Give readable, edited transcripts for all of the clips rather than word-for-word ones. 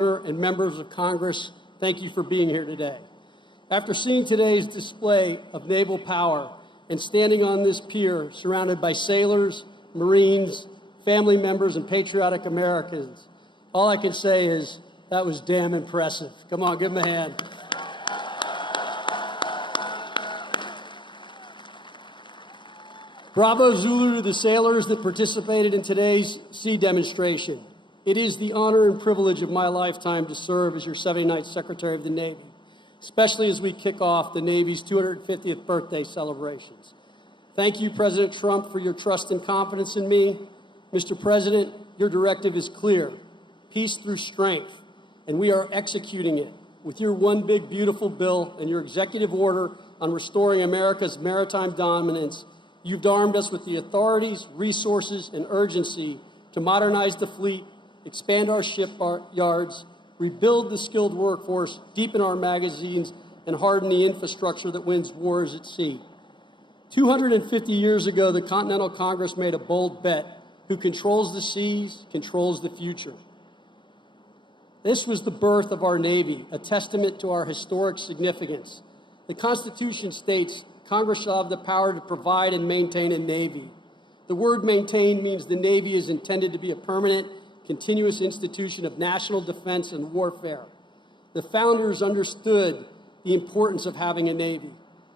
and members of Congress, thank you for being here today. After seeing today's display of naval power and standing on this pier surrounded by sailors, Marines, family members, and patriotic Americans, all I can say is that was damn impressive. Come on, give them a hand. Bravo Zulu to the sailors that participated in today's sea demonstration. It is the honor and privilege of my lifetime to serve as your 79th Secretary of the Navy, especially as we kick off the Navy's 250th birthday celebrations. Thank you, President Trump, for your trust and confidence in me. Mr. President, your directive is clear: peace through strength, and we are executing it. With your one big beautiful bill and your executive order on restoring America's maritime dominance, you've armed us with the authorities, resources, and urgency to modernize the fleet, expand our shipyards, rebuild the skilled workforce, deepen our magazines, and harden the infrastructure that wins wars at sea. 250 years ago, the Continental Congress made a bold bet: who controls the seas controls the future. This was the birth of our Navy, a testament to our historic significance. The Constitution states Congress shall have the power to provide and maintain a Navy. The word maintain means the Navy is intended to be a permanent, continuous institution of national defense and warfare. The founders understood the importance of having a Navy.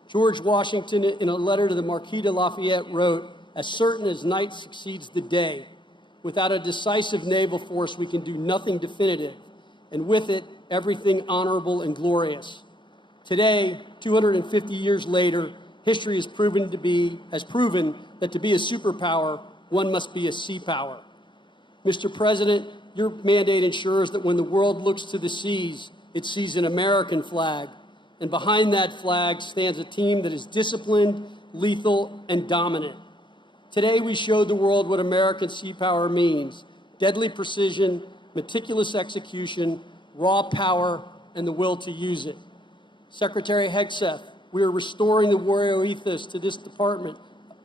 George Washington, in a letter to the Marquis de Lafayette, wrote, "As certain as night succeeds the day, without a decisive naval force we can do nothing definitive, and with it, everything honorable and glorious." Today, 250 years later, history has proven that to be a superpower, one must be a sea power. Mr. President, your mandate ensures that when the world looks to the seas, it sees an American flag, and behind that flag stands a team that is disciplined, lethal, and dominant. Today, we showed the world what American sea power means: deadly precision, meticulous execution, raw power, and the will to use it. Secretary Hegseth, we are restoring the warrior ethos to this department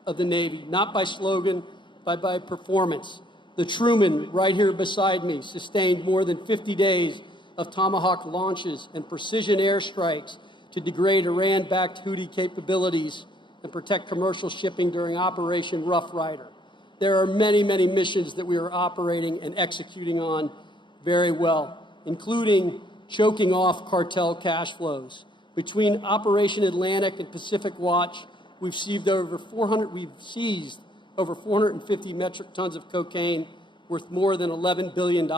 of the Navy, not by slogan, but by performance. The Truman, right here beside me, sustained more than 50 days of Tomahawk launches and precision airstrikes to degrade Iran-backed Houthi capabilities and protect commercial shipping during Operation Rough Rider. There are many, many missions that we are operating and executing on very well, including choking off cartel cash flows. Between Operation Atlantic and Pacific Watch, we've seized over 450 metric tons of cocaine worth more than $11 billion.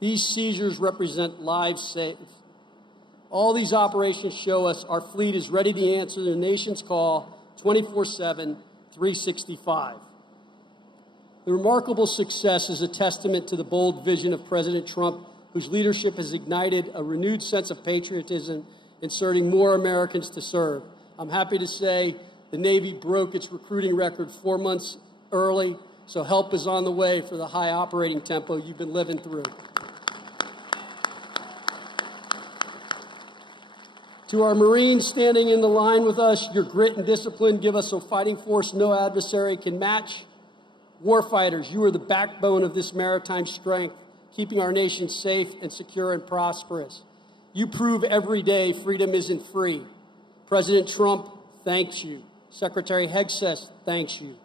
These seizures represent lives saved. All these operations show us our fleet is ready to answer the nation's call 24/7, 365. The remarkable success is a testament to the bold vision of President Trump, whose leadership has ignited a renewed sense of patriotism, inserting more Americans to serve. I'm happy to say the Navy broke its recruiting record 4 months early, so help is on the way for the high operating tempo you've been living through. To our Marines standing in the line with us, your grit and discipline give us a fighting force no adversary can match. Warfighters, you are the backbone of this maritime strength, keeping our nation safe and secure and prosperous. You prove every day freedom isn't free. President Trump thanks you. Secretary Hegseth thanks you.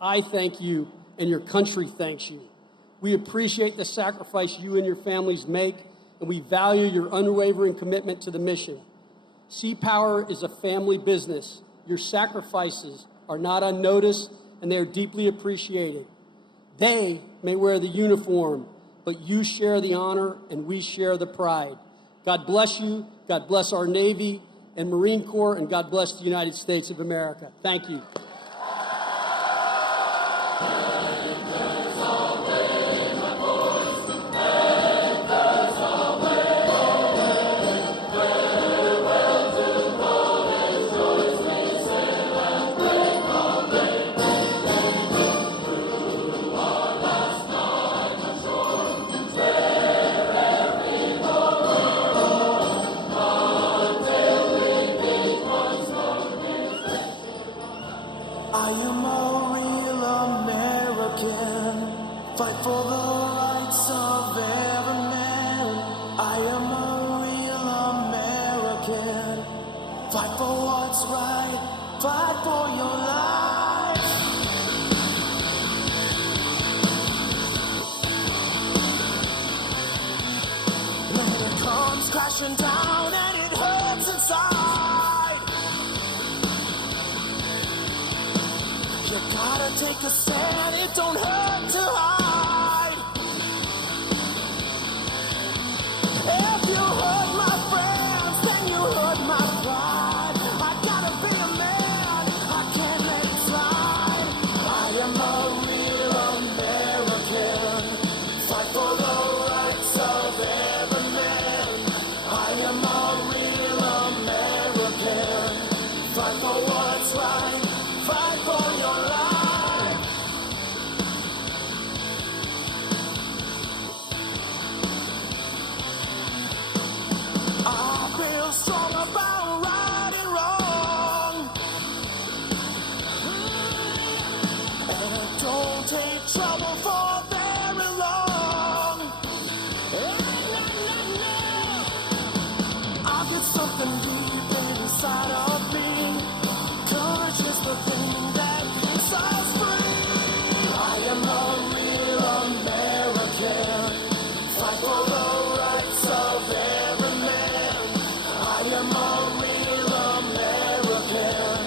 I thank you, and your country thanks you. We appreciate the sacrifice you and your families make, and we value your unwavering commitment to the mission. Sea Power is a family business. Your sacrifices are not unnoticed, and they are deeply appreciated. They may wear the uniform, but you share the honor, and we share the pride. God bless you, God bless our Navy and Marine Corps, and God bless the United States of America. Thank you. I am a real American. I am a real American. Fight for what's right. Fight for your life. When it comes crashing down and it hurts inside, you gotta take a stand. It don't hurt to hide. If you hurt my friends, then you hurt my pride. I gotta be a man, I can't let it slide. I am a real American. Fight for the rights of every man. I am a real American. Fight for what's right. Fight for your life. I feel strong about right and wrong, and I don't take trouble for very long. I've got something deep inside of me. Courage is the thing that keeps us free. I am a real American. Fight for the rights of every man. I am a real American.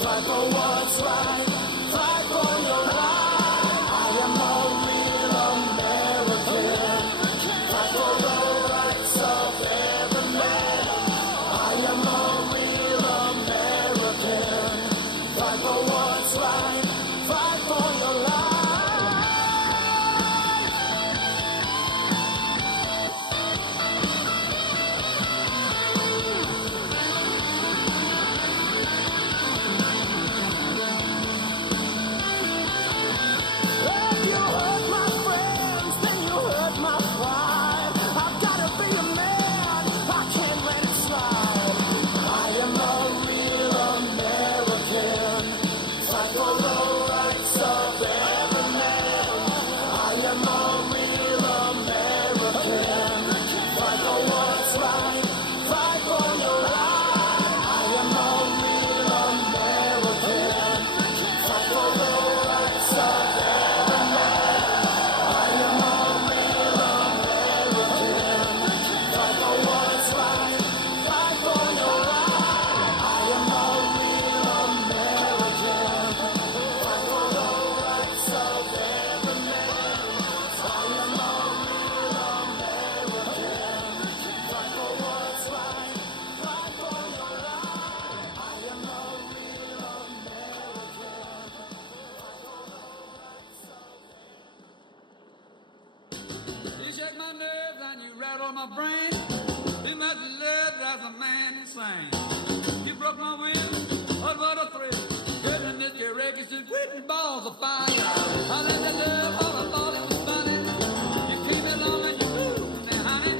Fight for what's right. Fight for your life. I am a real American. Fight for the rights of every man. I am a real American. Fight for what's right. Fight for your life. If you hurt my friends, then you hurt my pride. I've gotta be a man, I can't let it slide. I am a real American. Fight for the rights of every man. I am a real American. Fight for what's right. Fight for your life. I am a real American. Fight for the rights of every man. I am a real American. Fight for what's right. Fight for your life. I am a real American. Fight for the rights of every man. I am a real American. Fight for what's right. Fight for your life. I am a real American. You shake my nerves and you rattle my brain. Too much love drives a man insane. You broke my will, oh what a thrill. Goodness, your records and quitting balls of fire. I let the love all I thought it was funny. You came along and you moved me, honey.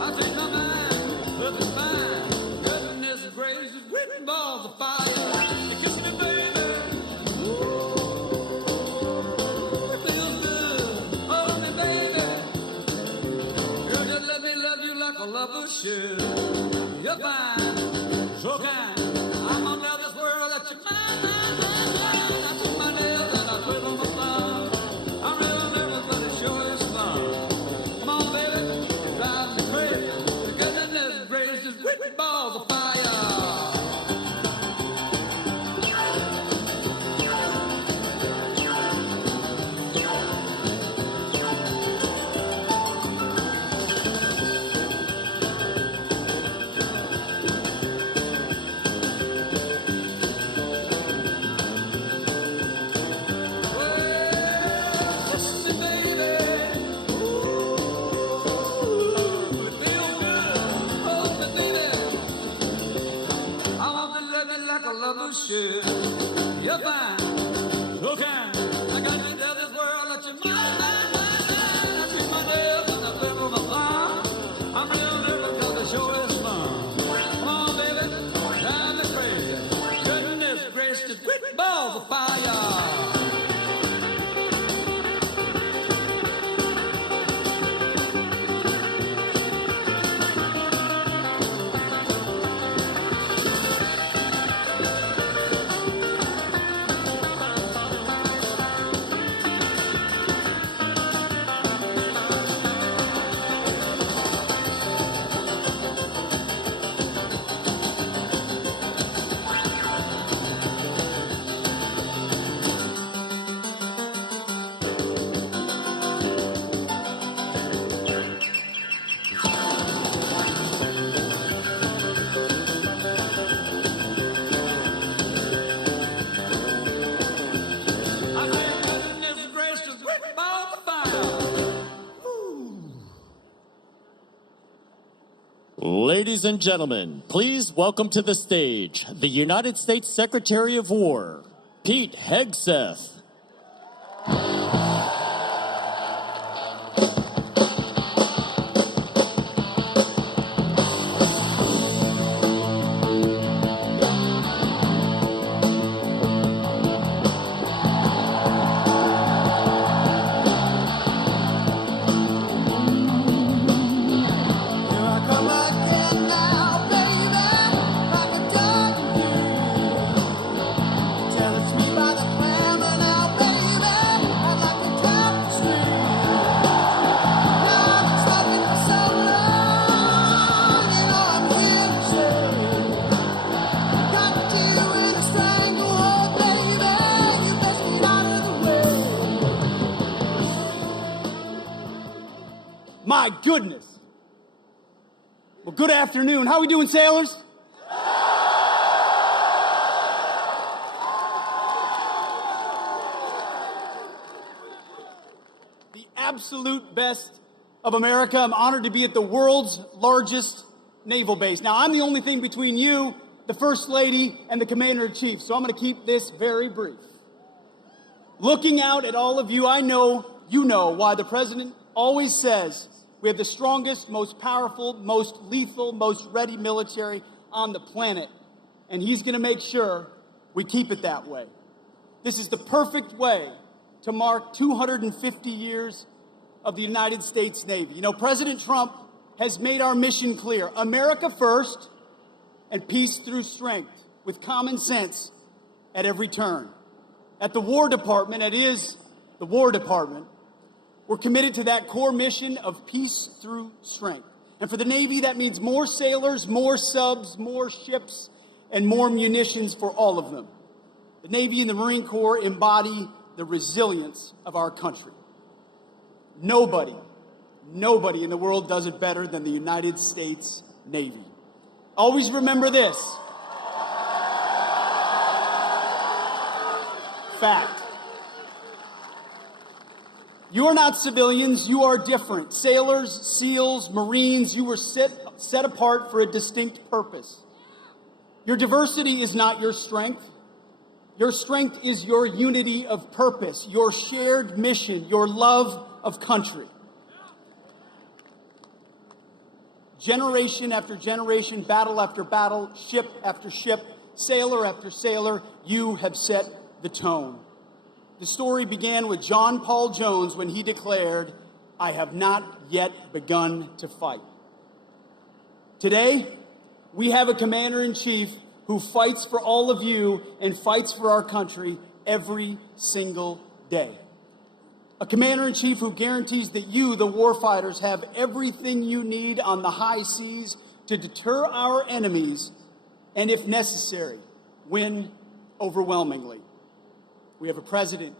I changed my mind, look it's fine. Goodness gracious, quitting balls of fire. You kiss me, baby. Ooh, it feels good. Hold me, baby. Girl, just let me love you like a lover should. You're fine, so kind. I'm gonna love this world that you're mine. I took my nails and I twiddle my thumb. I'm real nervous, but it sure is fun. Come on, baby, it drives me crazy. Goodness gracious, quitting balls of fire. Ladies and gentlemen, please welcome to the stage the United States Secretary of War, Pete Hegseth. My goodness. Well, good afternoon. How we doing, sailors? The absolute best of America. I'm honored to be at the world's largest naval base. Now, I'm the only thing between you, the First Lady, and the Commander-in-Chief, so I'm going to keep this very brief. Looking out at all of you, I know you know why the President always says we have the strongest, most powerful, most lethal, most ready military on the planet. And he's going to make sure we keep it that way. This is the perfect way to mark 250 years of the United States Navy. You know, President Trump has made our mission clear. America first and peace through strength, with common sense at every turn. At the War Department, it is the War Department, we're committed to that core mission of peace through strength. And for the Navy, that means more sailors, more subs, more ships, and more munitions for all of them. The Navy and the Marine Corps embody the resilience of our country. Nobody in the world does it better than the United States Navy. Always remember this. Fact. You are not civilians, you are different. Sailors, SEALs, Marines, you were set apart for a distinct purpose. Your diversity is not your strength. Your strength is your unity of purpose, your shared mission, your love of country. Generation after generation, battle after battle, ship after ship, sailor after sailor, you have set the tone. The story began with John Paul Jones when he declared, "I have not yet begun to fight." Today, we have a commander-in-chief who fights for all of you and fights for our country every single day. A commander-in-chief who guarantees that you, the warfighters, have everything you need on the high seas to deter our enemies and, if necessary, win overwhelmingly. We have a president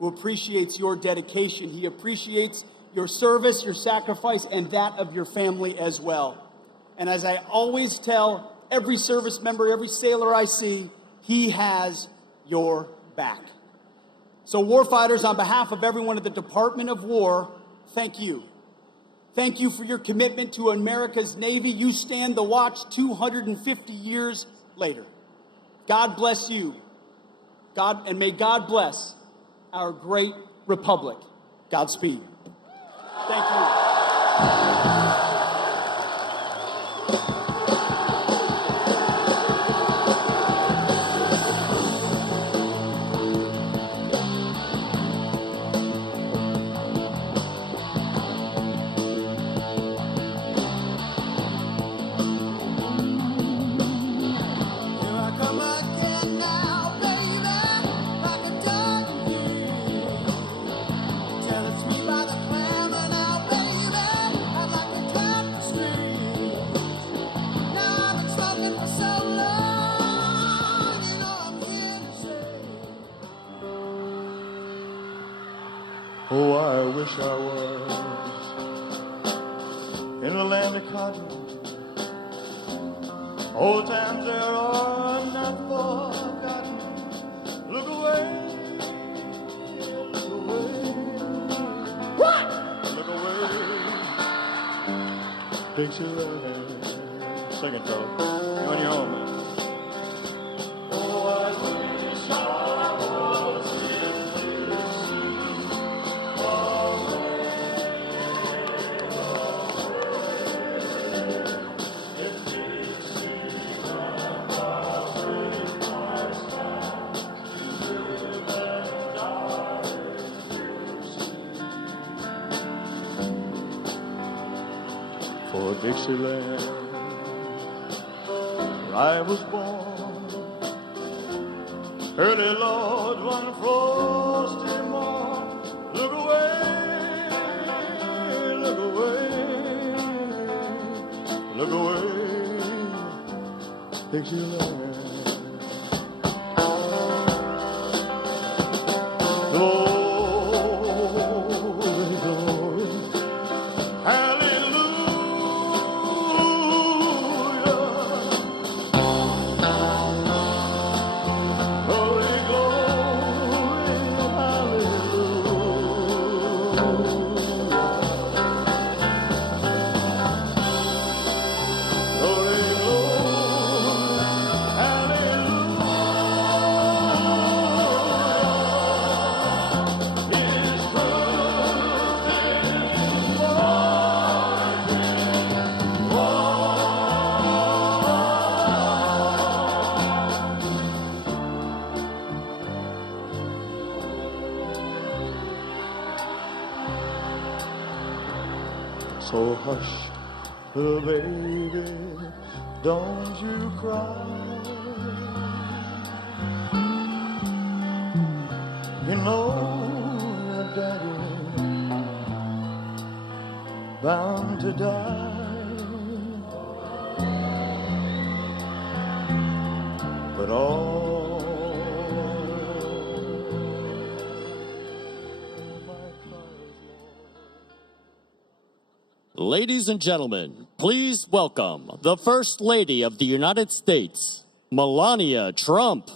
who appreciates your dedication. He appreciates your service, your sacrifice, and that of your family as well. And as I always tell every service member, every sailor I see, he has your back. So warfighters, on behalf of everyone at the Department of War, thank you. Thank you for your commitment to America's Navy. You stand the watch 250 years later. God bless you. And may God bless our great republic. Godspeed. Thank you. Oh, I wish I was in the land of cotton. Old times there are not forgotten. Look away, look away. What? Look away. Dixieland. Sing it, dog. You're on your own, man. For Dixieland, I was born early, Lord, one frosty morn. Look away, look away, look away, Dixieland. Glory, glory, hallelujah. Glory, glory, hallelujah. Glory, glory, hallelujah. His So hush, little baby, don't you cry. You know your daddy bound to die. But all my cries, Lord. Ladies and gentlemen, please welcome the First Lady of the United States, Melania Trump.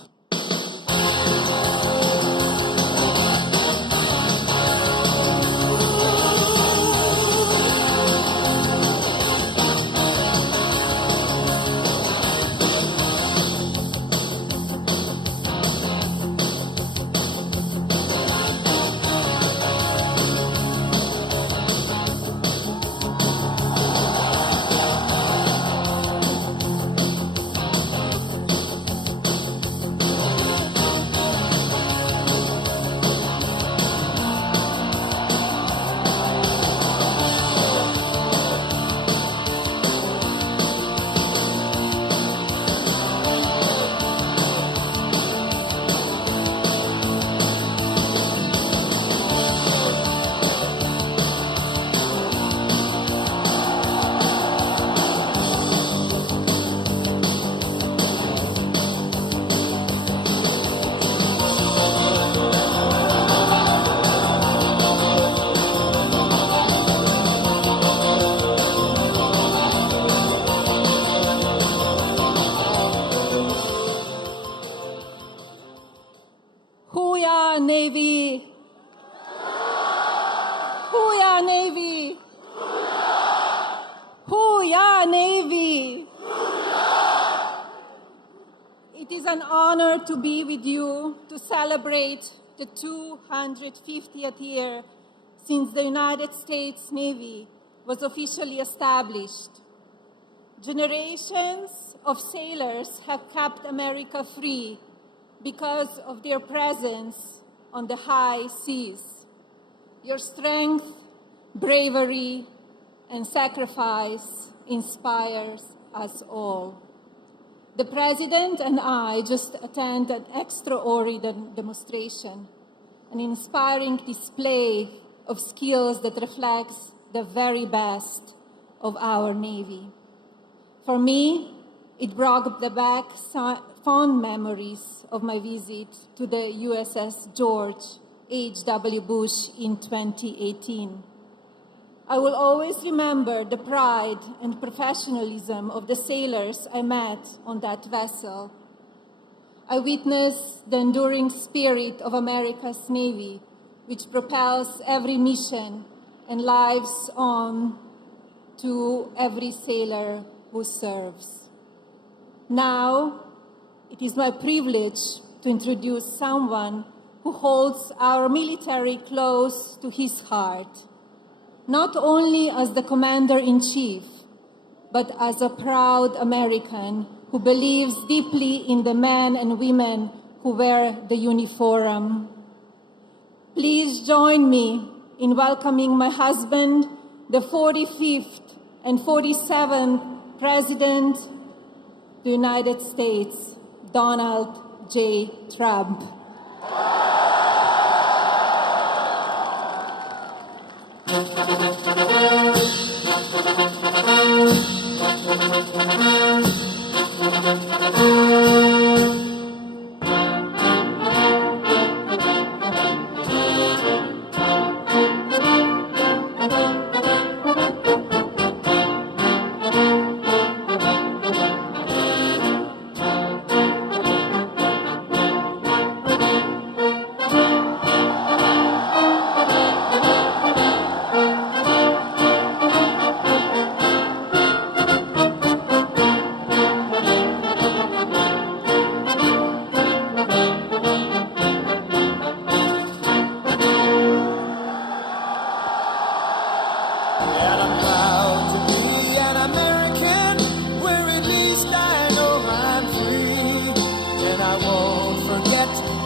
Hooyah, Navy! Hooyah, Navy! Hooyah, Navy! It is an honor to be with you to celebrate the 250th year since the United States Navy was officially established. Generations of sailors have kept America free because of their presence on the high seas. Your strength, bravery, and sacrifice inspires us all. The President and I just attended an extraordinary demonstration, an inspiring display of skills that reflects the very best of our Navy. For me, it brought back fond memories of my visit to the USS George H.W. Bush in 2018. I will always remember the pride and professionalism of the sailors I met on that vessel. I witnessed the enduring spirit of America's Navy, which propels every mission and lives on to every sailor who serves. Now, it is my privilege to introduce someone who holds our military close to his heart, not only as the Commander-in-Chief, but as a proud American who believes deeply in the men and women who wear the uniform. Please join me in welcoming my husband, the 45th and 47th President of the United States, Donald J. Trump.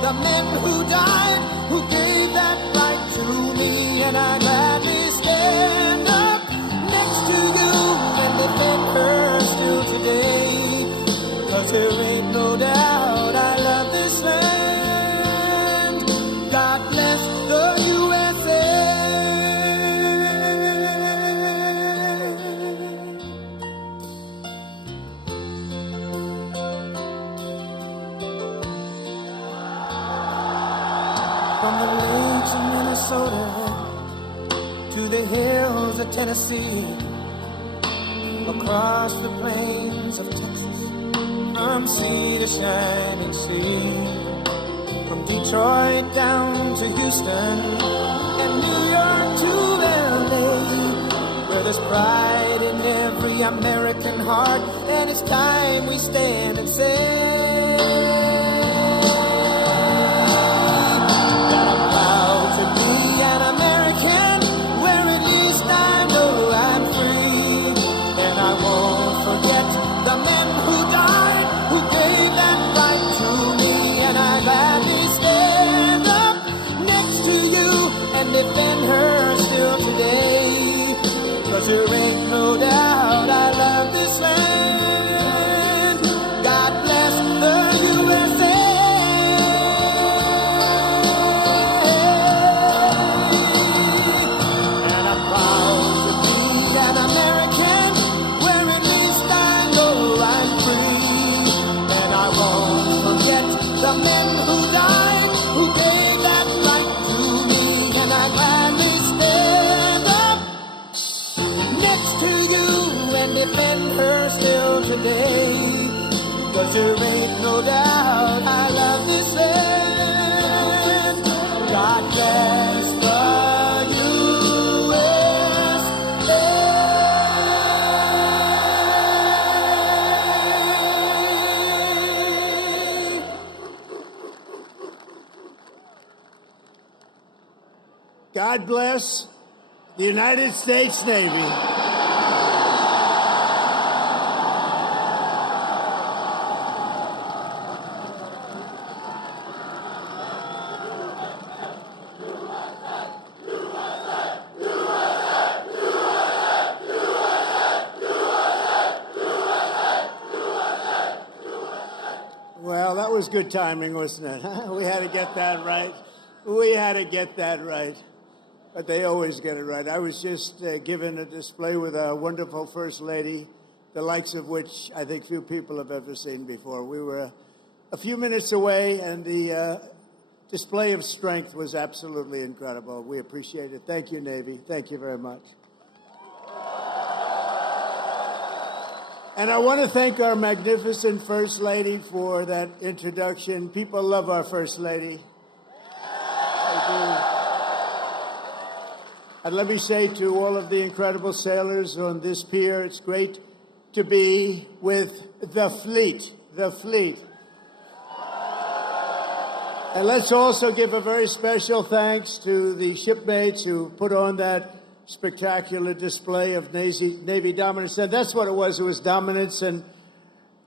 The men who died, who gave that right to me, and I gladly stand up next to you and defend her still today. 'Cause there ain't no doubt I love this land. God bless the USA. From the lakes of Minnesota to the hills of Tennessee, across the plains of Texas, from sea to shining sea, from Detroit down to Houston and New York to LA, where there's pride in every American heart, and it's time we stand and say, defend her still today. 'Cause there ain't no doubt I love this land. God bless the USA. And I'm proud to be an American, where at least I know I'm free. And I won't forget the men who died, who gave that right to me. And I gladly stand up next to you and defend her still today. 'Cause there ain't no doubt I love this land. God bless the USA. God bless the United States Navy. Well, that was good timing, wasn't it? We had to get that right. We had to get that right. But they always get it right. I was just given a display with a wonderful First Lady, the likes of which I think few people have ever seen before. We were a few minutes away, and the display of strength was absolutely incredible. We appreciate it. Thank you, Navy. Thank you very much. And I want to thank our magnificent First Lady for that introduction. People love our First Lady. They do. And let me say to all of the incredible sailors on this pier, it's great to be with the fleet, the fleet. And let's also give a very special thanks to the shipmates who put on that spectacular display of Navy dominance. And that's what it was dominance. And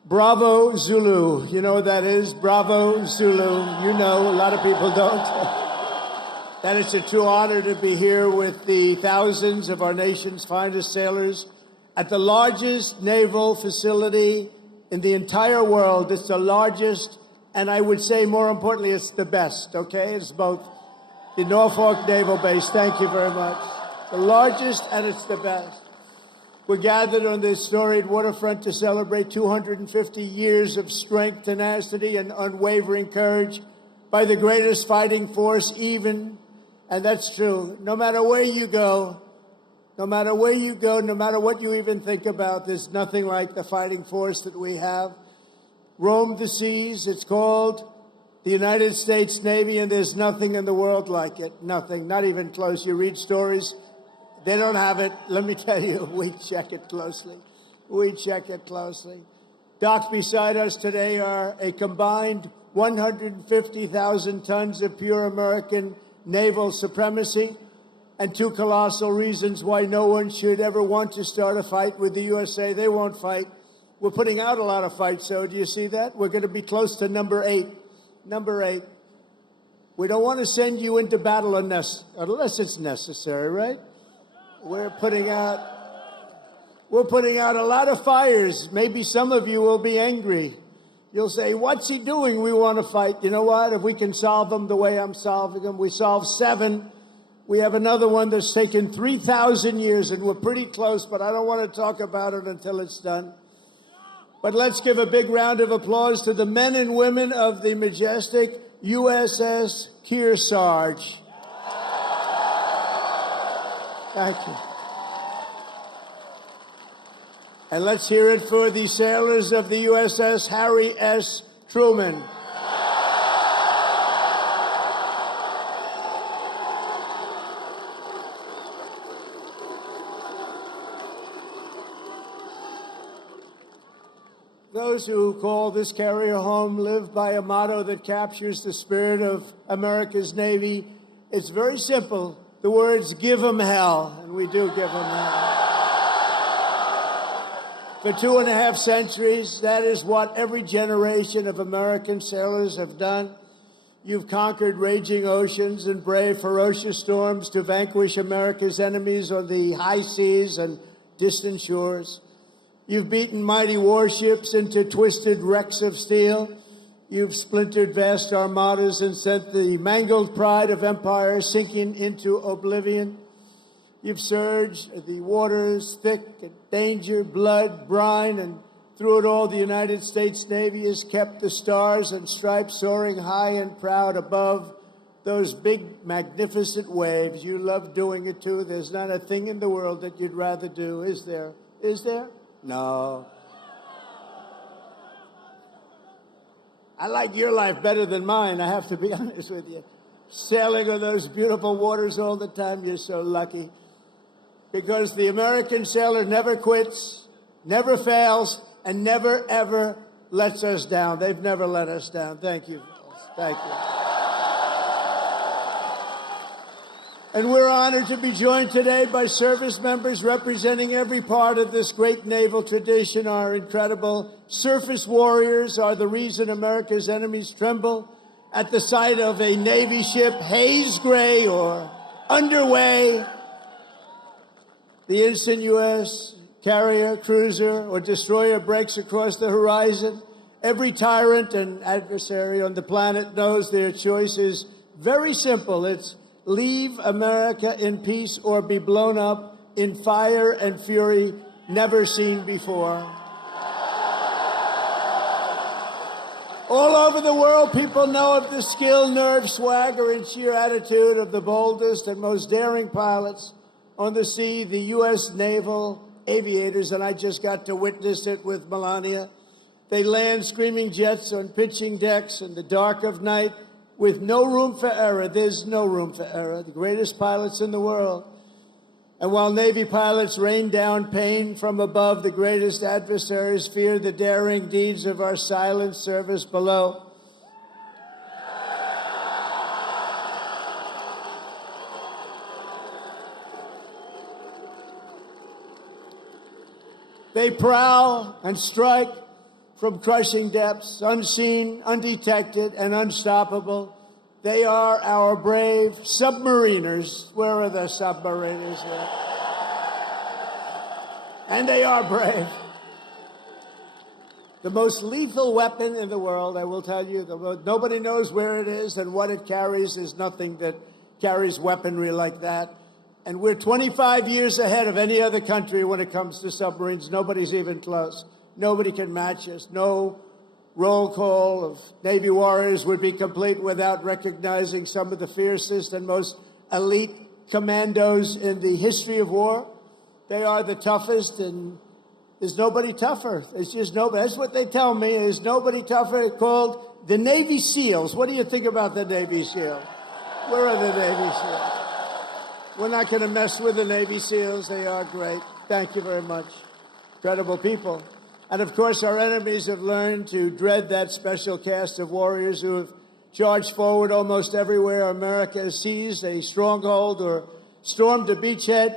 Bravo Zulu, you know what that is? Bravo Zulu, you know, a lot of people don't. That it's a true honor to be here with the thousands of our nation's finest sailors at the largest naval facility in the entire world. It's the largest, and I would say more importantly, it's the best, okay? It's both the Norfolk Naval Base, thank you very much. The largest and it's the best. We're gathered on this storied waterfront to celebrate 250 years of strength, tenacity, and unwavering courage by the greatest fighting force even, and that's true, no matter where you go, no matter where you go, no matter what you even think about, there's nothing like the fighting force that we have. Roamed the seas, it's called the United States Navy, and there's nothing in the world like it, nothing, not even close. You read stories, they don't have it. Let me tell you, we check it closely. We check it closely. Docked beside us today are a combined 150,000 tons of pure American naval supremacy and two colossal reasons why no one should ever want to start a fight with the USA. They won't fight. We're putting out a lot of fights, so do you see that? We're going to be close to number 8. Number 8. We don't want to send you into battle unless it's necessary, right? We're putting out a lot of fires. Maybe some of you will be angry. You'll say, what's he doing? We want to fight. You know what? If we can solve them the way I'm solving them, we solved 7. We have another one that's taken 3,000 years, and we're pretty close, but I don't want to talk about it until it's done. But let's give a big round of applause to the men and women of the majestic USS Kearsarge. Thank you. And let's hear it for the sailors of the USS Harry S. Truman. Those who call this carrier home live by a motto that captures the spirit of America's Navy. It's very simple. The words, give 'em hell, and we do give 'em hell. For 2.5 centuries, that is what every generation of American sailors have done. You've conquered raging oceans and braved ferocious storms to vanquish America's enemies on the high seas and distant shores. You've beaten mighty warships into twisted wrecks of steel. You've splintered vast armadas and sent the mangled pride of empire sinking into oblivion. You've surged the waters thick in danger, blood, brine, and through it all, the United States Navy has kept the stars and stripes soaring high and proud above those big, magnificent waves. You love doing it too. There's not a thing in the world that you'd rather do, is there? Is there? No. I like your life better than mine, I have to be honest with you. Sailing on those beautiful waters all the time, you're so lucky. Because the American sailor never quits, never fails, and never, ever lets us down. They've never let us down. Thank you. Thank you. And we're honored to be joined today by service members representing every part of this great naval tradition. Our incredible surface warriors are the reason America's enemies tremble at the sight of a Navy ship haze gray or underway. The instant U.S. carrier, cruiser, or destroyer breaks across the horizon, every tyrant and adversary on the planet knows their choice is very simple. It's leave America in peace or be blown up in fire and fury never seen before. All over the world, people know of the skill, nerve, swagger, and sheer attitude of the boldest and most daring pilots on the sea, the U.S. naval aviators, and I just got to witness it with Melania. They land screaming jets on pitching decks in the dark of night with no room for error. There's no room for error. The greatest pilots in the world. And while Navy pilots rain down pain from above, the greatest adversaries fear the daring deeds of our silent service below. They prowl and strike from crushing depths, unseen, undetected, and unstoppable. They are our brave submariners. Where are the submariners? And they are brave. The most lethal weapon in the world, I will tell you, nobody knows where it is and what it carries. There's nothing that carries weaponry like that. And we're 25 years ahead of any other country when it comes to submarines. Nobody's even close. Nobody can match us. No roll call of Navy warriors would be complete without recognizing some of the fiercest and most elite commandos in the history of war. They are the toughest, and there's nobody tougher. It's just nobody. That's what they tell me. There's nobody tougher. It's called the Navy SEALs. What do you think about the Navy SEALs? Where are the Navy SEALs? We're not going to mess with the Navy SEALs. They are great. Thank you very much. Incredible people. And of course, our enemies have learned to dread that special caste of warriors who have charged forward almost everywhere America has seized a stronghold or stormed a beachhead.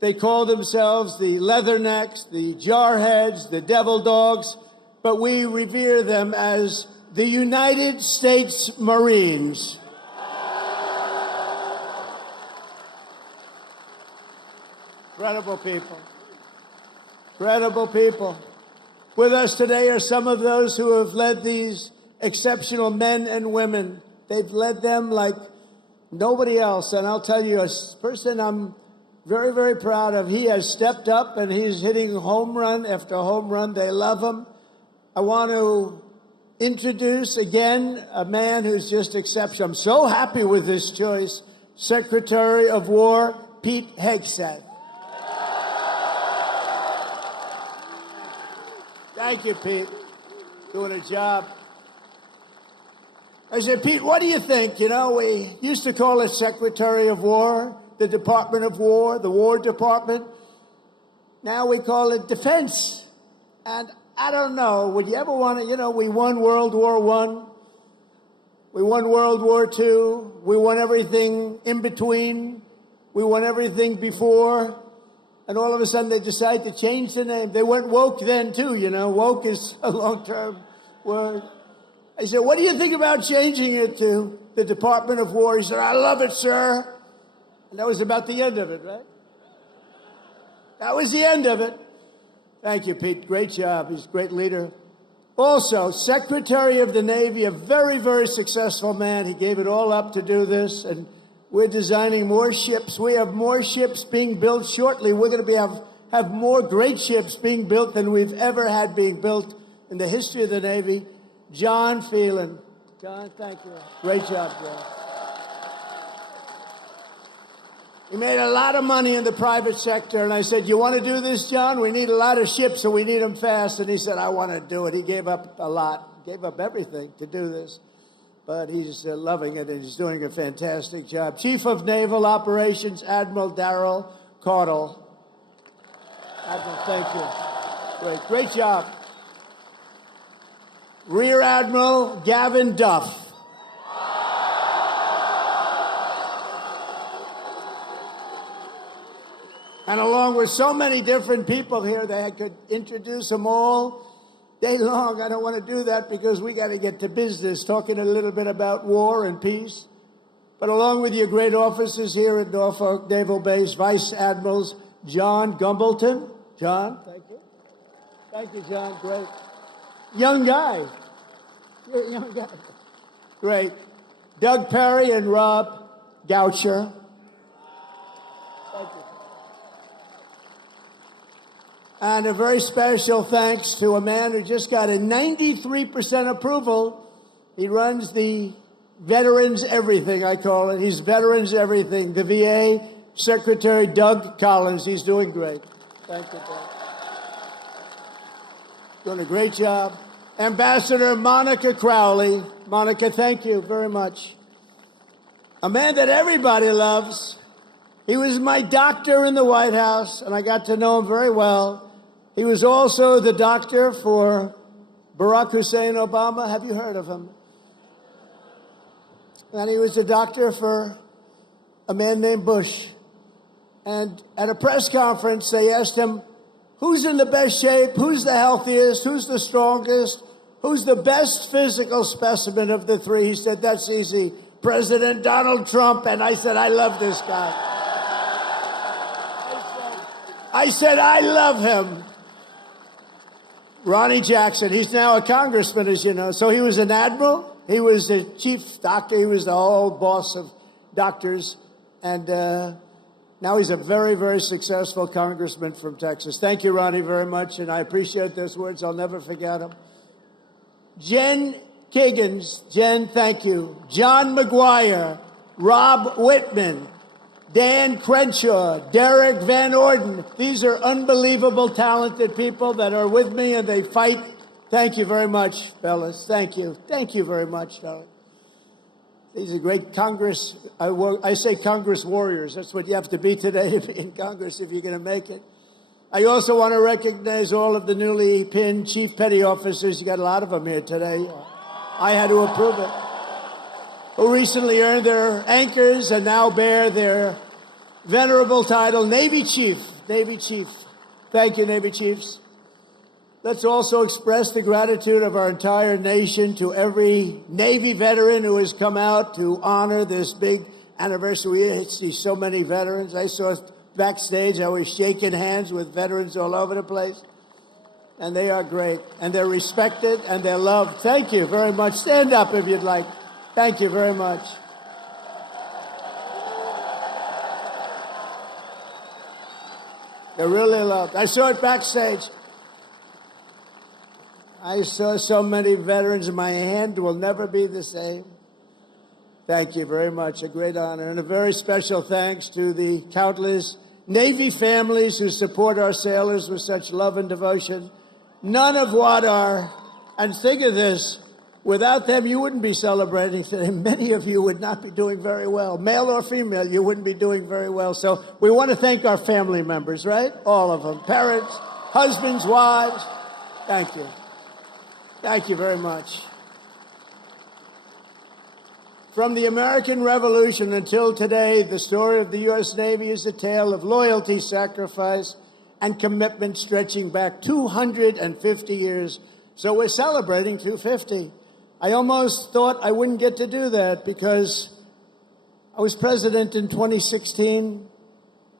They call themselves the Leathernecks, the Jarheads, the Devil Dogs, but we revere them as the United States Marines. Incredible people. Incredible people. With us today are some of those who have led these exceptional men and women. They've led them like nobody else. And I'll tell you, a person I'm very, very proud of, he has stepped up and he's hitting home run after home run. They love him. I want to introduce again a man who's just exceptional. I'm so happy with this choice. Secretary of War, Pete Hegseth. Thank you, Pete. Doing a job. I said, Pete, what do you think? You know, we used to call it Secretary of War, the Department of War, the War Department. Now we call it Defense. And I don't know, would you ever want to, you know, we won World War I. We won World War II. We won everything in between. We won everything before. And all of a sudden, they decide to change the name. They went woke then, too, you know. Woke is a long-term word. I said, what do you think about changing it to the Department of War? He said, I love it, sir. And that was about the end of it, right? That was the end of it. Thank you, Pete. Great job. He's a great leader. Also, Secretary of the Navy, a very, very successful man. He gave it all up to do this, and we're designing more ships. We have more ships being built shortly. We're going to have more great ships being built than we've ever had being built in the history of the Navy. John Phelan. John, thank you. Great job, John. He made a lot of money in the private sector, and I said, you want to do this, John? We need a lot of ships, so we need them fast. And he said, I want to do it. He gave up a lot, gave up everything to do this. But he's loving it, and he's doing a fantastic job. Chief of Naval Operations, Admiral Darrell Caudle. Admiral, thank you. Great job. Rear Admiral Gavin Duff. And along with so many different people here, I could introduce them all day long. I don't want to do that because we got to get to business, talking a little bit about war and peace. But along with your great officers here at Norfolk Naval Base, Vice Admirals John Gumbleton. John, thank you. Thank you, John. Great. Young guy. You're a young guy. Great. Doug Perry and Rob Goucher. Thank you. And a very special thanks to a man who just got a 93% approval. He runs the Veterans Everything, I call it. He's Veterans Everything. The VA Secretary Doug Collins. He's doing great. Thank you, Doug. Doing a great job. Ambassador Monica Crowley. Monica, thank you very much. A man that everybody loves. He was my doctor in the White House, and I got to know him very well. He was also the doctor for Barack Hussein Obama. Have you heard of him? And he was a doctor for a man named Bush. And at a press conference, they asked him, who's in the best shape? Who's the healthiest? Who's the strongest? Who's the best physical specimen of the three? He said, that's easy. President Donald Trump. And I said, I love this guy. I said, I love him. Ronnie Jackson, he's now a congressman, as you know. So he was an admiral. He was the chief doctor. He was the whole boss of doctors. And now he's a very, very successful congressman from Texas. Thank you, Ronnie, very much. And I appreciate those words. I'll never forget them. Jen Kiggins, Jen, thank you. John McGuire, Rob Whitman, Dan Crenshaw, Derek Van Orden. These are unbelievable, talented people that are with me, and they fight. Thank you very much, fellas. Thank you. Thank you very much, darling. These are great Congress. I say Congress warriors. That's what you have to be today to be in Congress if you're going to make it. I also want to recognize all of the newly pinned chief petty officers. You got a lot of them here today. I had to approve it. Who recently earned their anchors and now bear their venerable title, Navy Chief. Navy Chief. Thank you, Navy Chiefs. Let's also express the gratitude of our entire nation to every Navy veteran who has come out to honor this big anniversary. We see so many veterans. I saw backstage, I was shaking hands with veterans all over the place. And they are great. And they're respected and they're loved. Thank you very much. Stand up if you'd like. Thank you very much. They're really loved. I saw it backstage. I saw so many veterans, and my hand will never be the same. Thank you very much. A great honor. And a very special thanks to the countless Navy families who support our sailors with such love and devotion. None of what are, and think of this, without them, you wouldn't be celebrating today. Many of you would not be doing very well. Male or female, you wouldn't be doing very well. So we want to thank our family members, right? All of them. Parents, husbands, wives. Thank you. Thank you very much. From the American Revolution until today, the story of the U.S. Navy is a tale of loyalty, sacrifice, and commitment stretching back 250 years. So we're celebrating 250. I almost thought I wouldn't get to do that because I was president in 2016,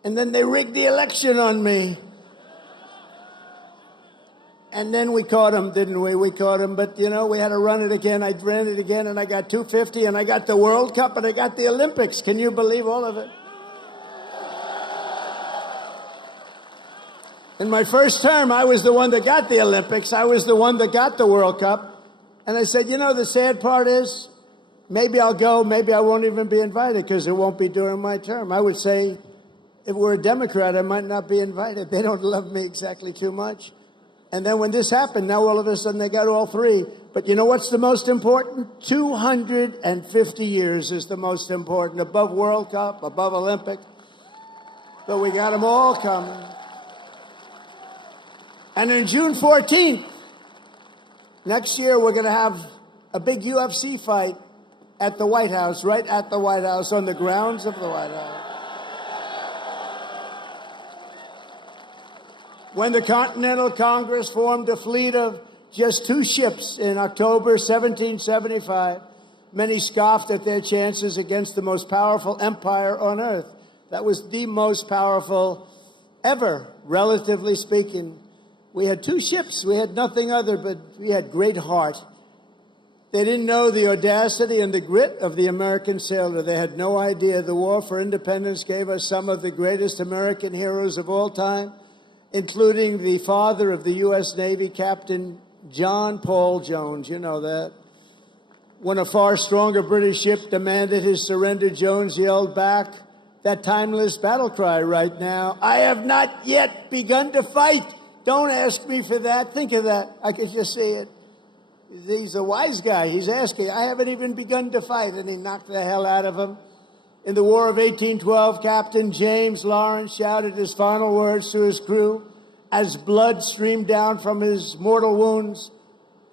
and then they rigged the election on me. And then we caught him, didn't we? We caught him, but, you know, we had to run it again. I ran it again, and I got 250, and I got the World Cup, and I got the Olympics. Can you believe all of it? In my first term, I was the one that got the Olympics. I was the one that got the World Cup. And I said, you know, the sad part is, maybe I'll go, maybe I won't even be invited because it won't be during my term. I would say, if we're a Democrat, I might not be invited. They don't love me exactly too much. And then when this happened, now all of a sudden they got all three. But you know what's the most important? 250 years is the most important, above World Cup, above Olympic. But we got them all coming. And on June 14th, next year, we're going to have a big UFC fight at the White House, right at the White House, on the grounds of the White House. When the Continental Congress formed a fleet of just 2 ships in October 1775, many scoffed at their chances against the most powerful empire on earth. That was the most powerful ever, relatively speaking. We had 2 ships. We had nothing other, but we had great heart. They didn't know the audacity and the grit of the American sailor. They had no idea the war for independence gave us some of the greatest American heroes of all time, including the father of the U.S. Navy, Captain John Paul Jones. You know that. When a far stronger British ship demanded his surrender, Jones yelled back that timeless battle cry right now, "I have not yet begun to fight." Don't ask me for that. Think of that. I could just see it. He's a wise guy. He's asking, I haven't even begun to fight. And he knocked the hell out of him. In the War of 1812, Captain James Lawrence shouted his final words to his crew as blood streamed down from his mortal wounds.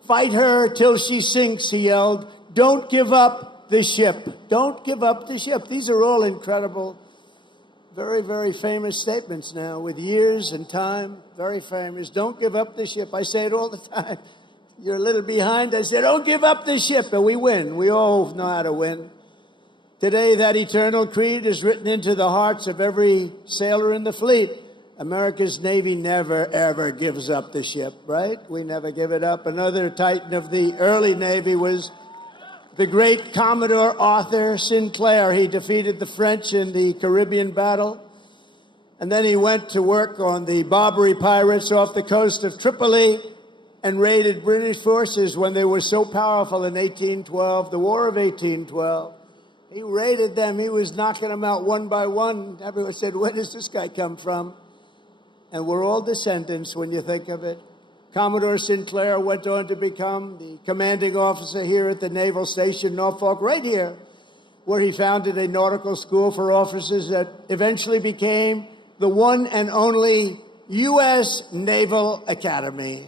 "Fight her till she sinks," he yelled. "Don't give up the ship. Don't give up the ship." These are all incredible, very, very famous statements now with years and time. Very famous. Don't give up the ship. I say it all the time. You're a little behind. I say, don't give up the ship. And we win. We all know how to win. Today, that eternal creed is written into the hearts of every sailor in the fleet. America's Navy never, ever gives up the ship, right? We never give it up. Another titan of the early Navy was the great Commodore Arthur Sinclair. He defeated the French in the Caribbean battle. And then he went to work on the Barbary pirates off the coast of Tripoli and raided British forces when they were so powerful in 1812, the War of 1812. He raided them. He was knocking them out one by one. Everyone said, where does this guy come from? And we're all descendants when you think of it. Commodore Sinclair went on to become the commanding officer here at the Naval Station Norfolk, right here, where he founded a nautical school for officers that eventually became the one and only U.S. Naval Academy.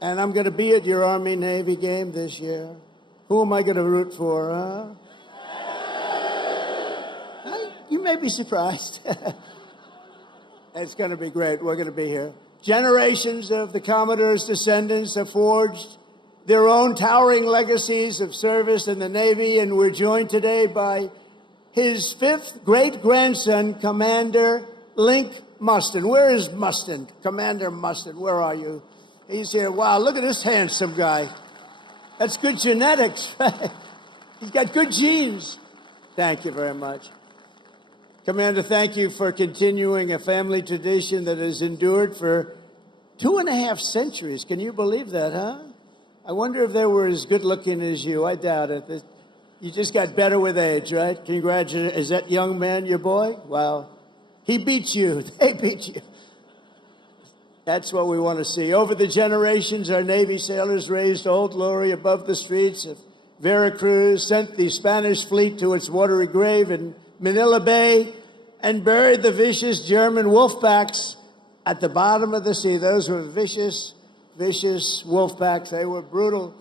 And I'm going to be at your Army-Navy game this year. Who am I going to root for, huh? You may be surprised. It's going to be great. We're going to be here. Generations of the Commodore's descendants have forged their own towering legacies of service in the Navy, and we're joined today by his fifth great-grandson, Commander Link Mustin. Where is Mustin? Commander Mustin, where are you? He's here. Wow, look at this handsome guy. That's good genetics, right? He's got good genes. Thank you very much. Commander, thank you for continuing a family tradition that has endured for 2.5 centuries. Can you believe that, huh? I wonder if they were as good looking as you. I doubt it. You just got better with age, right? Congratulations. Is that young man your boy? Wow. He beat you. They beat you. That's what we want to see. Over the generations, our Navy sailors raised Old Glory above the streets of Veracruz, sent the Spanish fleet to its watery grave in Manila Bay, and buried the vicious German wolfpacks at the bottom of the sea. Those were vicious, vicious wolfpacks. They were brutal.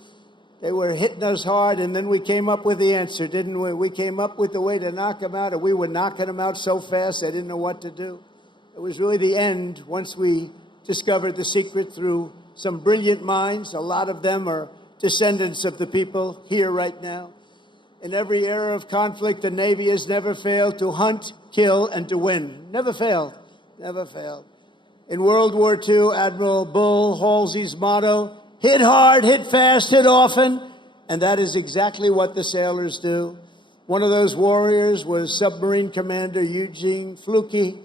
They were hitting us hard, and then we came up with the answer, didn't we? We came up with the way to knock them out, and we were knocking them out so fast they didn't know what to do. It was really the end once we discovered the secret through some brilliant minds. A lot of them are descendants of the people here right now. In every era of conflict, the Navy has never failed to hunt, kill, and to win. Never failed. Never failed. In World War II, Admiral Bull Halsey's motto, hit hard, hit fast, hit often, and that is exactly what the sailors do. One of those warriors was Submarine Commander Eugene Fluke,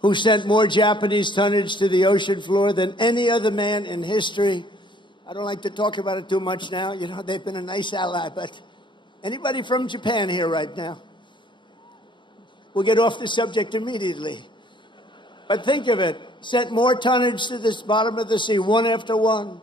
who sent more Japanese tonnage to the ocean floor than any other man in history. I don't like to talk about it too much now. You know, they've been a nice ally, but anybody from Japan here right now? We'll get off the subject immediately. But think of it. Sent more tonnage to this bottom of the sea, one after one.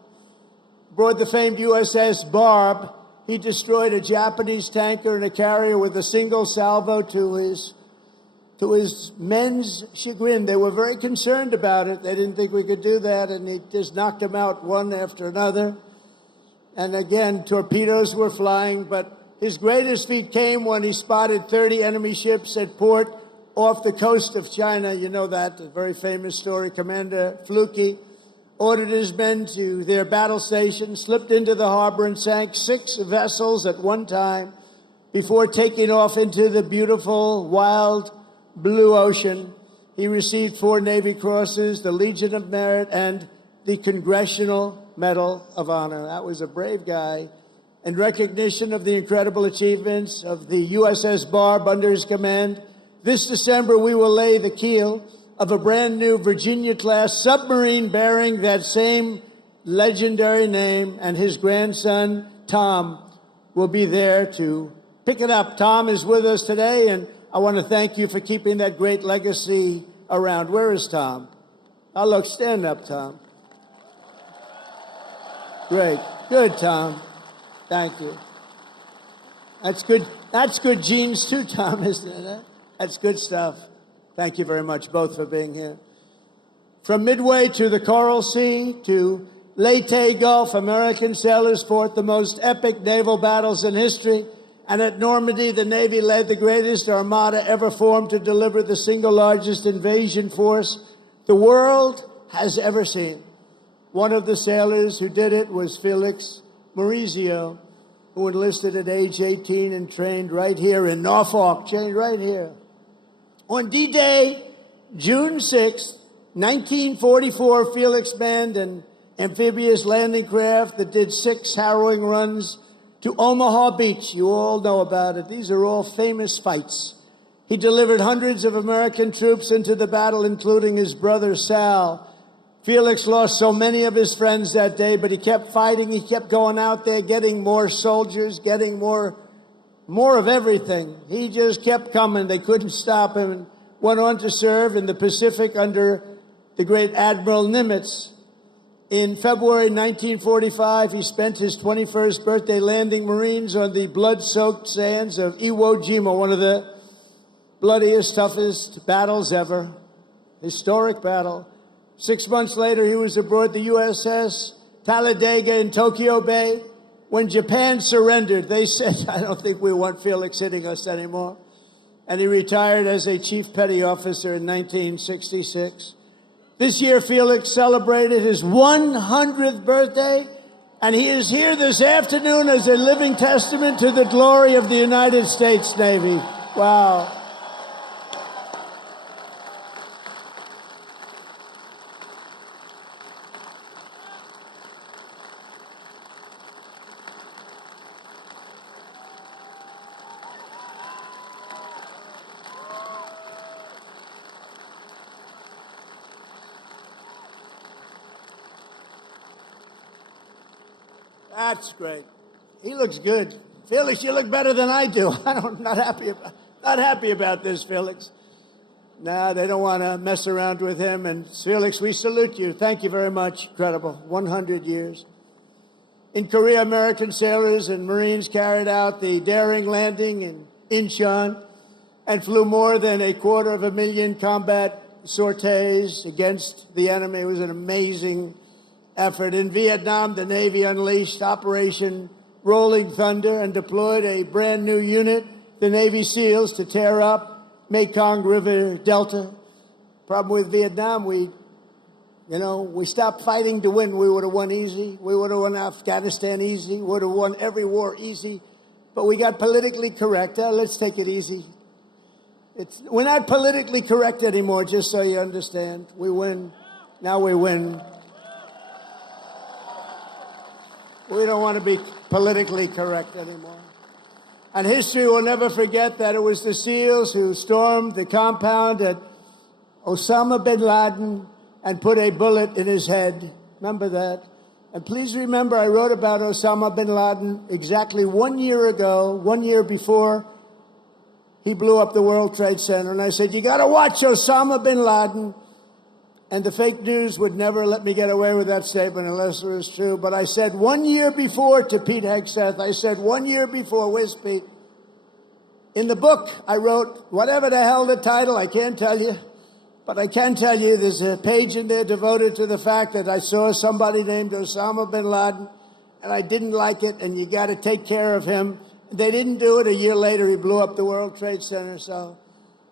Aboard the famed USS Barb, he destroyed a Japanese tanker and a carrier with a single salvo to his men's chagrin. They were very concerned about it. They didn't think we could do that, and he just knocked them out one after another. And again, torpedoes were flying, but his greatest feat came when he spotted 30 enemy ships at port off the coast of China. You know that, a very famous story. Commander Fluke ordered his men to their battle station, slipped into the harbor, and sank 6 vessels at one time before taking off into the beautiful, wild blue ocean. He received 4 Navy Crosses, the Legion of Merit, and the Congressional Medal of Honor. That was a brave guy. In recognition of the incredible achievements of the USS Barb under his command, this December we will lay the keel of a brand new Virginia-class submarine bearing that same legendary name, and his grandson, Tom, will be there to pick it up. Tom is with us today, and I want to thank you for keeping that great legacy around. Where is Tom? Oh, look, stand up, Tom. Great. Good, Tom. Thank you. That's good. That's good genes too, Tom, isn't it? That's good stuff. Thank you very much, both, for being here. From Midway to the Coral Sea to Leyte Gulf, American sailors fought the most epic naval battles in history. And at Normandy, the Navy led the greatest armada ever formed to deliver the single largest invasion force the world has ever seen. One of the sailors who did it was Felix Maurizio, who enlisted at age 18 and trained right here in Norfolk, trained right here. On D-Day, June 6, 1944, Felix manned an amphibious landing craft that did 6 harrowing runs to Omaha Beach. You all know about it. These are all famous fights. He delivered hundreds of American troops into the battle, including his brother Sal. Felix lost so many of his friends that day, but he kept fighting. He kept going out there, getting more soldiers, getting more of everything. He just kept coming. They couldn't stop him, and went on to serve in the Pacific under the great Admiral Nimitz. In February 1945, he spent his 21st birthday landing Marines on the blood-soaked sands of Iwo Jima, one of the bloodiest, toughest battles ever. Historic battle. 6 months later, he was aboard the USS Talladega in Tokyo Bay. When Japan surrendered, they said, I don't think we want Felix hitting us anymore. And he retired as a Chief Petty Officer in 1966. This year, Felix celebrated his 100th birthday, and he is here this afternoon as a living testament to the glory of the United States Navy. Wow. That's great. He looks good. Felix, you look better than I do. I'm not happy about this, Felix. No, they don't want to mess around with him. And Felix, we salute you. Thank you very much. Incredible. 100 years. In Korea, American sailors and Marines carried out the daring landing in Incheon and flew more than 250,000 combat sorties against the enemy. It was an amazing effort. In Vietnam, the Navy unleashed Operation Rolling Thunder and deployed a brand new unit, the Navy SEALs, to tear up Mekong River Delta. Problem with Vietnam, we stopped fighting to win. We would have won easy. We would have won Afghanistan easy. We would have won every war easy. But we got politically correct. Let's take it easy. We're not politically correct anymore, just so you understand. We win. Now we win. We don't want to be politically correct anymore. And history will never forget that it was the SEALs who stormed the compound at Osama bin Laden and put a bullet in his head. Remember that? And please remember, I wrote about Osama bin Laden exactly 1 year ago, 1 year before he blew up the World Trade Center. And I said, you got to watch Osama bin Laden. And the fake news would never let me get away with that statement unless it was true. But I said 1 year before to Pete Hegseth, I said 1 year before, where's Pete? In the book, I wrote, whatever the hell the title, I can't tell you. But I can tell you there's a page in there devoted to the fact that I saw somebody named Osama bin Laden, and I didn't like it, and you got to take care of him. They didn't do it. A year later, he blew up the World Trade Center, so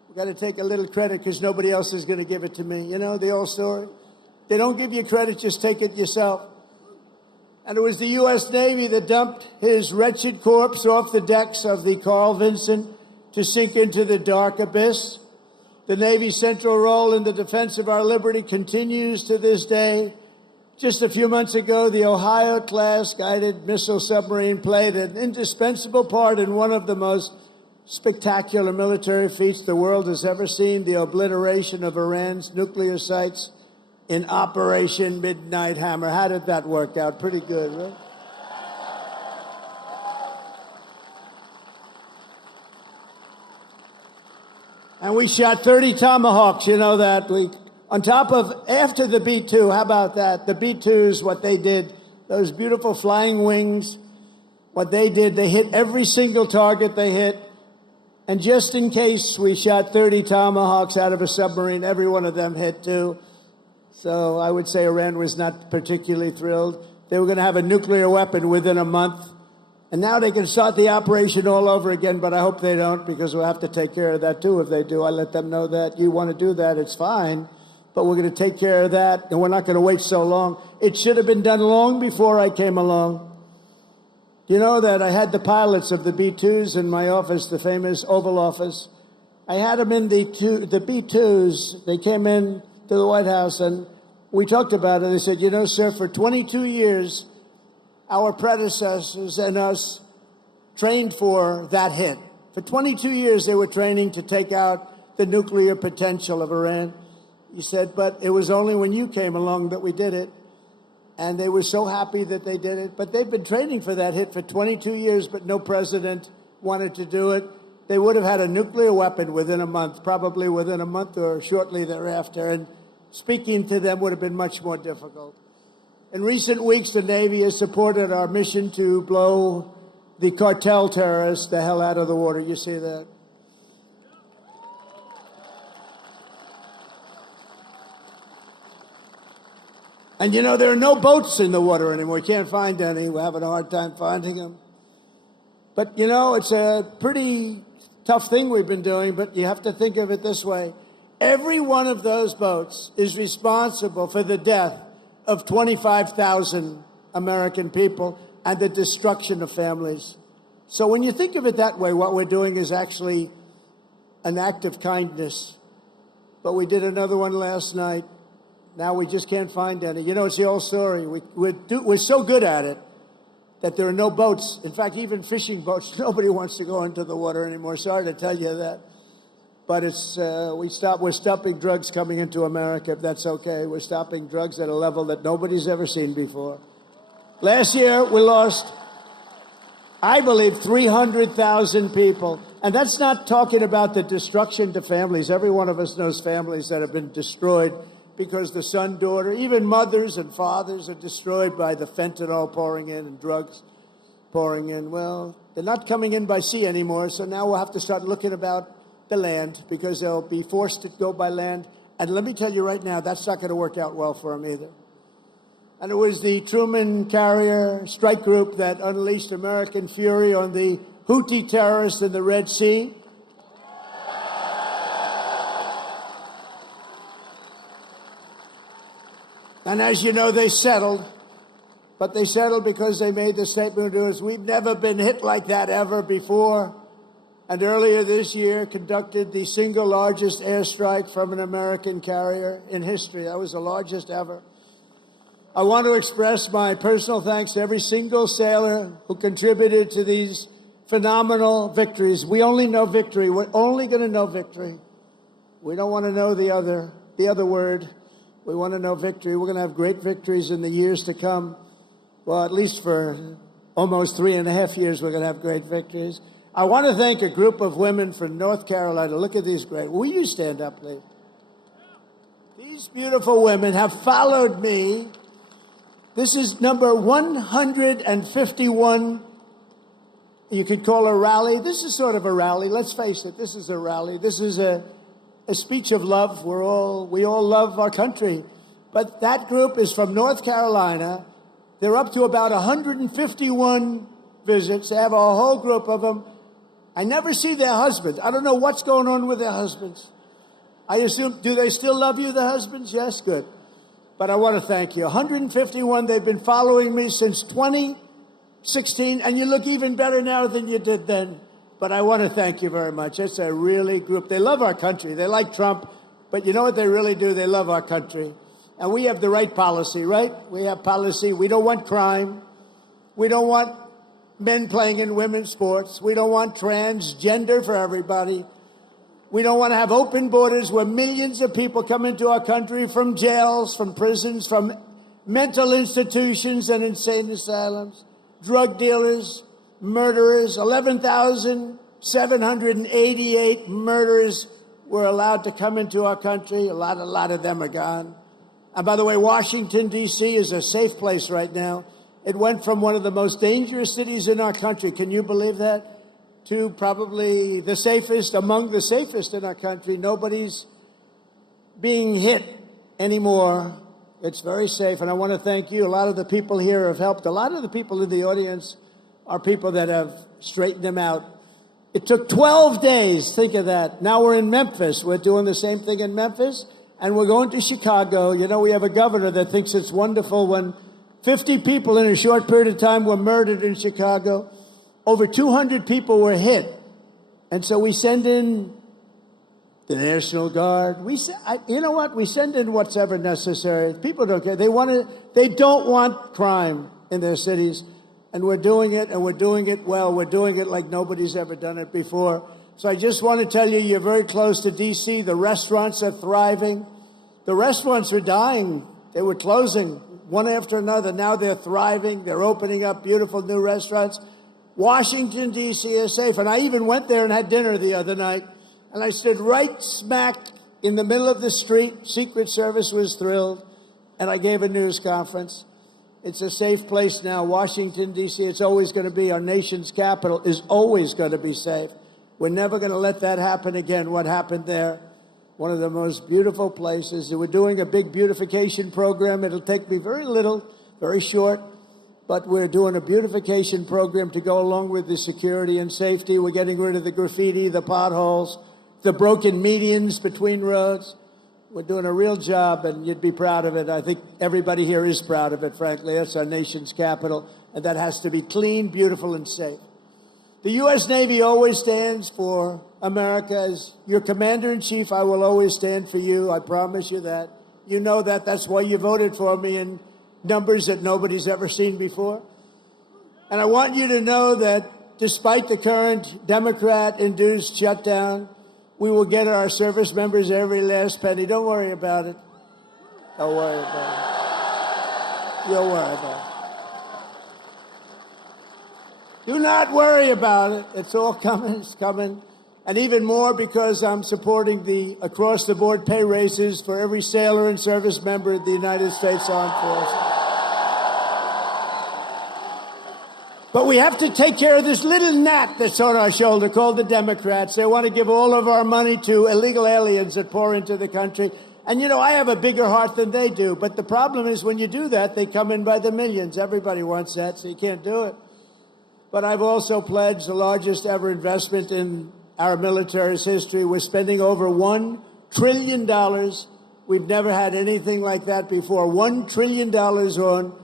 we've got to take a little credit because nobody else is going to give it to me. You know the old story? They don't give you credit, just take it yourself. And it was the U.S. Navy that dumped his wretched corpse off the decks of the Carl Vinson to sink into the dark abyss. The Navy's central role in the defense of our liberty continues to this day. Just a few months ago, the Ohio-class guided missile submarine played an indispensable part in one of the most spectacular military feats the world has ever seen, the obliteration of Iran's nuclear sites in Operation Midnight Hammer. How did that work out? Pretty good, right? And we shot 30 Tomahawks, you know that. On top of, after the B-2, how about that? The B-2s, what they did, those beautiful flying wings. What they did, they hit every single target they hit. And just in case, we shot 30 Tomahawks out of a submarine. Every one of them hit too. So I would say Iran was not particularly thrilled. They were going to have a nuclear weapon within a month. And now they can start the operation all over again, but I hope they don't, because we'll have to take care of that too if they do. I let them know that you want to do that, it's fine, but we're going to take care of that, and we're not going to wait so long. It should have been done long before I came along. You know that I had the pilots of the B-2s in my office, the famous Oval Office. I had them in the B-2s. They came in to the White House, and we talked about it. They said, you know, sir, for 22 years, our predecessors and us trained for that hit. For 22 years, they were training to take out the nuclear potential of Iran. He said, but it was only when you came along that we did it. And they were so happy that they did it. But they've been training for that hit for 22 years, but no president wanted to do it. They would have had a nuclear weapon within a month, probably within a month or shortly thereafter. And speaking to them would have been much more difficult. In recent weeks, the Navy has supported our mission to blow the cartel terrorists the hell out of the water. You see that? And you know, there are no boats in the water anymore. We can't find any. We're having a hard time finding them. But you know, it's a pretty tough thing we've been doing, but you have to think of it this way. Every one of those boats is responsible for the death of 25,000 American people and the destruction of families. So when you think of it that way, what we're doing is actually an act of kindness. But we did another one last night. Now we just can't find any. You know, it's the old story. We're so good at it that there are no boats. In fact, even fishing boats, nobody wants to go into the water anymore. Sorry to tell you that. But it's we're stopping drugs coming into America, if that's okay. We're stopping drugs at a level that nobody's ever seen before. Last year, we lost, I believe, 300,000 people. And that's not talking about the destruction to families. Every one of us knows families that have been destroyed because the son, daughter, even mothers and fathers are destroyed by the fentanyl pouring in and drugs pouring in. Well, they're not coming in by sea anymore, so now we'll have to start looking about the land, because they'll be forced to go by land. And let me tell you right now, that's not going to work out well for them either. And it was the Truman carrier strike group that unleashed American fury on the Houthi terrorists in the Red Sea. And as you know, they settled. But they settled because they made the statement to us, we've never been hit like that ever before. And earlier this year, conducted the single largest airstrike from an American carrier in history. That was the largest ever. I want to express my personal thanks to every single sailor who contributed to these phenomenal victories. We only know victory. We're only going to know victory. We don't want to know the other word. We want to know victory. We're going to have great victories in the years to come. Well, at least for almost 3.5 years, we're going to have great victories. I want to thank a group of women from North Carolina. Look at these great. Will you stand up, please? These beautiful women have followed me. This is number 151. You could call a rally. This is sort of a rally. Let's face it. This is a rally. This is a speech of love. We all love our country. But that group is from North Carolina. They're up to about 151 visits. They have a whole group of them. I never see their husbands. I don't know what's going on with their husbands. I assume, do they still love you, the husbands? Yes, good. But I want to thank you. 151, they've been following me since 2016, and you look even better now than you did then. But I want to thank you very much. It's a really group. They love our country. They like Trump, but you know what they really do? They love our country. And we have the right policy, right? We have policy. We don't want crime. We don't want men playing in women's sports. We don't want transgender for everybody. We don't want to have open borders where millions of people come into our country from jails, from prisons, from mental institutions and insane asylums, drug dealers, murderers. 11,788 murderers were allowed to come into our country. A lot of them are gone. And by the way, Washington, D.C. is a safe place right now. It went from one of the most dangerous cities in our country, can you believe that, to probably the safest, among the safest in our country. Nobody's being hit anymore. It's very safe, and I want to thank you. A lot of the people here have helped. A lot of the people in the audience are people that have straightened them out. It took 12 days, think of that. Now we're in Memphis. We're doing the same thing in Memphis, and we're going to Chicago. You know, we have a governor that thinks it's wonderful when 50 people in a short period of time were murdered in Chicago. Over 200 people were hit. And so we send in the National Guard. You know what? We send in what's ever necessary. People don't care. They don't want crime in their cities. And we're doing it, and we're doing it well. We're doing it like nobody's ever done it before. So I just want to tell you, you're very close to D.C. The restaurants are thriving. The restaurants are dying. They were closing one after another. Now they're thriving. They're opening up beautiful new restaurants. Washington, D.C. is safe. And I even went there and had dinner the other night. And I stood right smack in the middle of the street. Secret Service was thrilled. And I gave a news conference. It's a safe place now. Washington, D.C., it's always going to be. Our nation's capital is always going to be safe. We're never going to let that happen again, what happened there. One of the most beautiful places. We're doing a big beautification program. It'll take me very little, very short. But we're doing a beautification program to go along with the security and safety. We're getting rid of the graffiti, the potholes, the broken medians between roads. We're doing a real job, and you'd be proud of it. I think everybody here is proud of it, frankly. That's our nation's capital, and that has to be clean, beautiful, and safe. The U.S. Navy always stands for America. As your commander-in-chief, I will always stand for you. I promise you that. You know that. That's why you voted for me in numbers that nobody's ever seen before. And I want you to know that despite the current Democrat-induced shutdown, we will get our service members every last penny. Don't worry about it. Don't worry about it. You'll worry about it. Do not worry about it. It's all coming. It's coming. And even more because I'm supporting the across-the-board pay raises for every sailor and service member of the United States Armed Forces. But we have to take care of this little gnat that's on our shoulder called the Democrats. They want to give all of our money to illegal aliens that pour into the country. And, you know, I have a bigger heart than they do. But the problem is when you do that, they come in by the millions. Everybody wants that, so you can't do it. But I've also pledged the largest ever investment in our military's history. We're spending over $1 trillion. We've never had anything like that before. $1 trillion on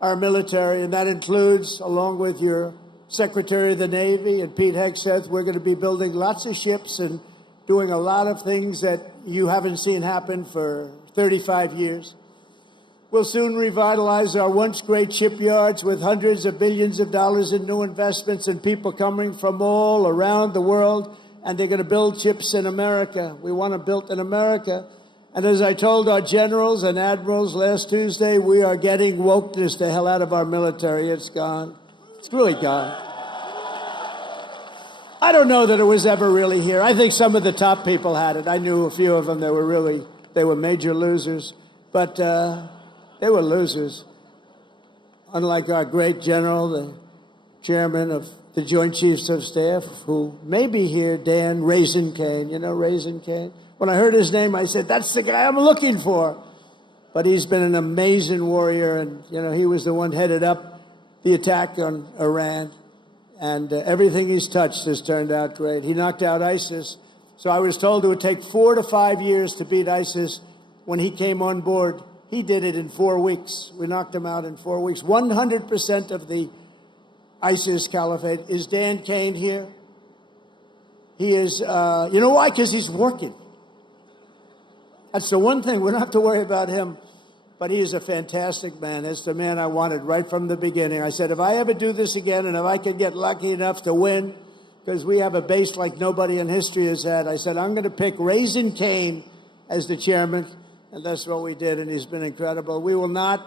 our military, and that includes, along with your Secretary of the Navy and Pete Hegseth, we're going to be building lots of ships and doing a lot of things that you haven't seen happen for 35 years. We'll soon revitalize our once great shipyards with hundreds of billions of dollars in new investments and people coming from all around the world, and they're going to build ships in America. We want them built in America. And as I told our generals and admirals last Tuesday, we are getting wokeness the hell out of our military. It's gone. It's really gone. I don't know that it was ever really here. I think some of the top people had it. I knew a few of them that they were major losers. But they were losers. Unlike our great general, the chairman of the Joint Chiefs of Staff, who may be here, Dan Raisin Cane. You know Raisin Cane? When I heard his name, I said, that's the guy I'm looking for. But he's been an amazing warrior, and, you know, he was the one headed up the attack on Iran. And everything he's touched has turned out great. He knocked out ISIS. So I was told it would take 4 to 5 years to beat ISIS. When he came on board, he did it in 4 weeks. We knocked him out in 4 weeks. 100% of the ISIS caliphate. Is Dan Kane here? He is, you know why? Because he's working. That's the one thing. We don't have to worry about him. But he is a fantastic man. It's the man I wanted right from the beginning. I said, if I ever do this again and if I can get lucky enough to win, because we have a base like nobody in history has had, I said, I'm going to pick Raisin Cane as the chairman. And that's what we did, and he's been incredible. We will not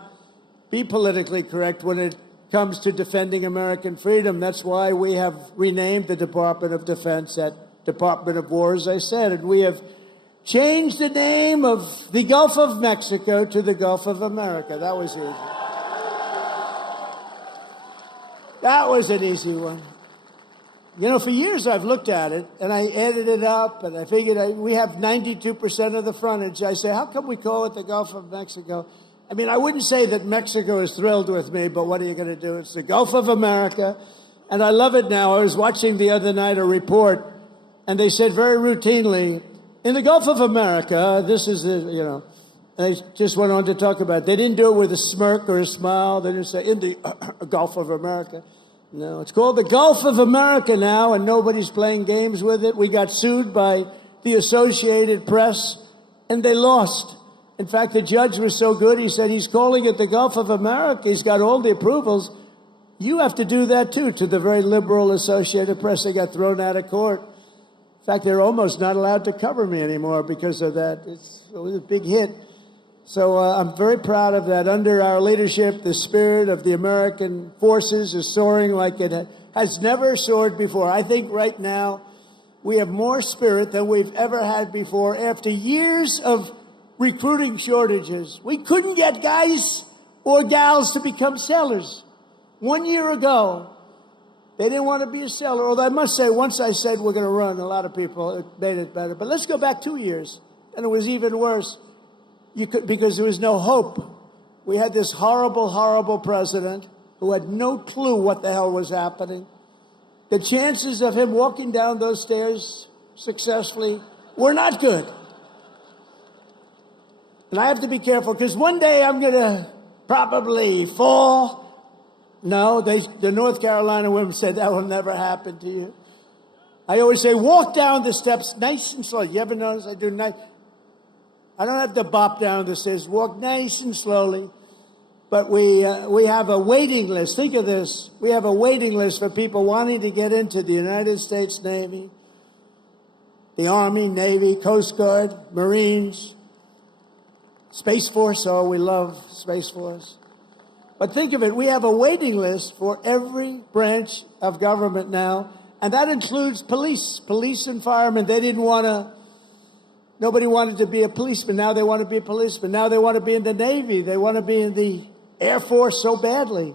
be politically correct when it comes to defending American freedom. That's why we have renamed the Department of Defense at Department of War, as I said, and we have changed the name of the Gulf of Mexico to the Gulf of America. That was easy. That was an easy one. You know, for years I've looked at it, and I added it up, and I figured we have 92% of the frontage. I say, how come we call it the Gulf of Mexico? I mean, I wouldn't say that Mexico is thrilled with me, but what are you going to do? It's the Gulf of America, and I love it now. I was watching the other night a report, and they said very routinely, in the Gulf of America, this is the, you know, they just went on to talk about it. They didn't do it with a smirk or a smile. They didn't say, in the Gulf of America. No, it's called the Gulf of America now, and nobody's playing games with it. We got sued by the Associated Press, and they lost. In fact, the judge was so good, he said, he's calling it the Gulf of America. He's got all the approvals. You have to do that, too, to the very liberal Associated Press. They got thrown out of court. In fact, they're almost not allowed to cover me anymore because of that. It was a big hit. So I'm very proud of that. Under our leadership, the spirit of the American forces is soaring like it has never soared before. I think right now we have more spirit than we've ever had before. After years of recruiting shortages, we couldn't get guys or gals to become sailors. 1 year ago, they didn't want to be a sailor. Although I must say, once I said we're going to run, a lot of people, it made it better. But let's go back 2 years, and it was even worse. Because there was no hope. We had this horrible, horrible president who had no clue what the hell was happening. The chances of him walking down those stairs successfully were not good. And I have to be careful, because one day I'm going to probably fall. No, the North Carolina women said that will never happen to you. I always say, walk down the steps nice and slow. You ever notice I do nice? I don't have to bop down the stairs. Walk nice and slowly. But we have a waiting list. Think of this. We have a waiting list for people wanting to get into the United States Navy, the Army, Navy, Coast Guard, Marines, Space Force. Oh, we love Space Force. But think of it. We have a waiting list for every branch of government now. And that includes police and firemen. They didn't want to. Nobody wanted to be a policeman. Now they want to be a policeman. Now they want to be in the Navy. They want to be in the Air Force so badly.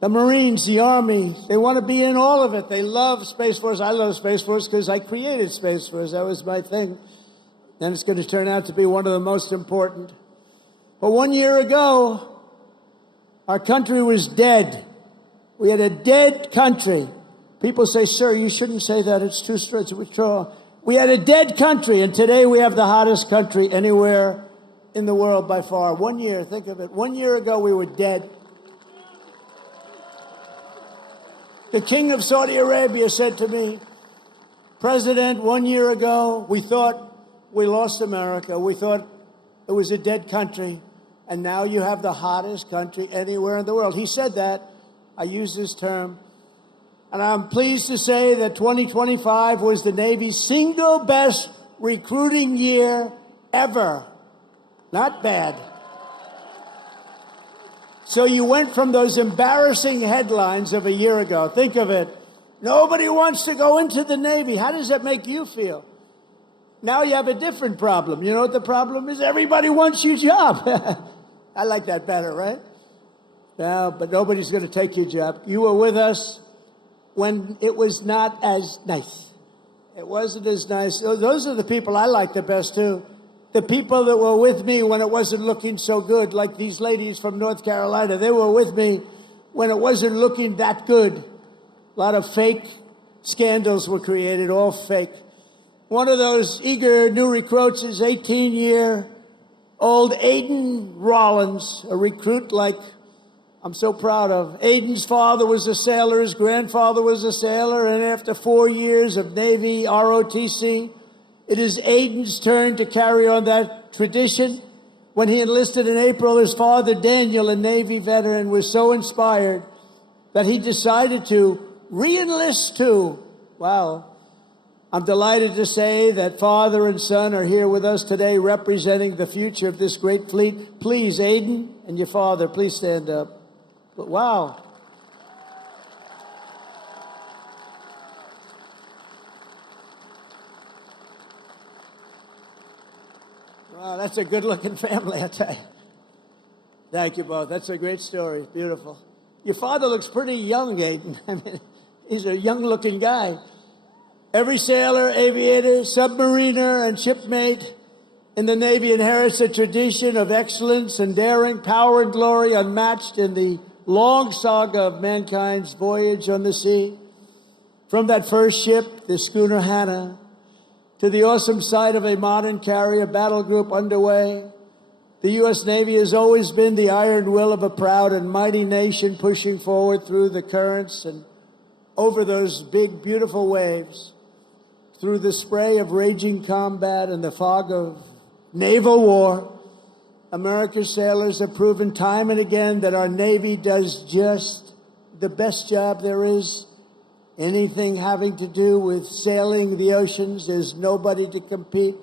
The Marines, the Army, they want to be in all of it. They love Space Force. I love Space Force because I created Space Force. That was my thing. And it's going to turn out to be one of the most important. But 1 year ago, our country was dead. We had a dead country. People say, sir, you shouldn't say that. It's too straight. We had a dead country, and today we have the hottest country anywhere in the world by far. 1 year, think of it. 1 year ago, we were dead. The king of Saudi Arabia said to me, President, 1 year ago, we thought we lost America. We thought it was a dead country, and now you have the hottest country anywhere in the world. He said that. I use this term. And I'm pleased to say that 2025 was the Navy's single best recruiting year ever. Not bad. So you went from those embarrassing headlines of a year ago. Think of it. Nobody wants to go into the Navy. How does that make you feel? Now you have a different problem. You know what the problem is? Everybody wants your job. I like that better, right? Yeah, but nobody's going to take your job. You were with us when it was not as nice. It wasn't as nice. Those are the people I like the best, too. The people that were with me when it wasn't looking so good, like these ladies from North Carolina. They were with me when it wasn't looking that good. A lot of fake scandals were created, all fake. One of those eager new recruits is 18-year-old Aiden Rollins, a recruit like I'm so proud of. Aiden's father was a sailor, his grandfather was a sailor, and after 4 years of Navy ROTC, it is Aiden's turn to carry on that tradition. When he enlisted in April, his father, Daniel, a Navy veteran, was so inspired that he decided to re-enlist too. Wow. I'm delighted to say that father and son are here with us today representing the future of this great fleet. Please, Aiden and your father, please stand up. Wow. Wow, that's a good-looking family, I tell you. Thank you both. That's a great story. Beautiful. Your father looks pretty young, Aiden. I mean, he's a young-looking guy. Every sailor, aviator, submariner, and shipmate in the Navy inherits a tradition of excellence and daring, power and glory unmatched in the long saga of mankind's voyage on the sea. From that first ship, the schooner Hannah, to the awesome sight of a modern carrier battle group underway, the U.S. Navy has always been the iron will of a proud and mighty nation pushing forward through the currents and over those big, beautiful waves, through the spray of raging combat and the fog of naval war. America's sailors have proven time and again that our Navy does just the best job there is. Anything having to do with sailing the oceans, there's nobody to compete.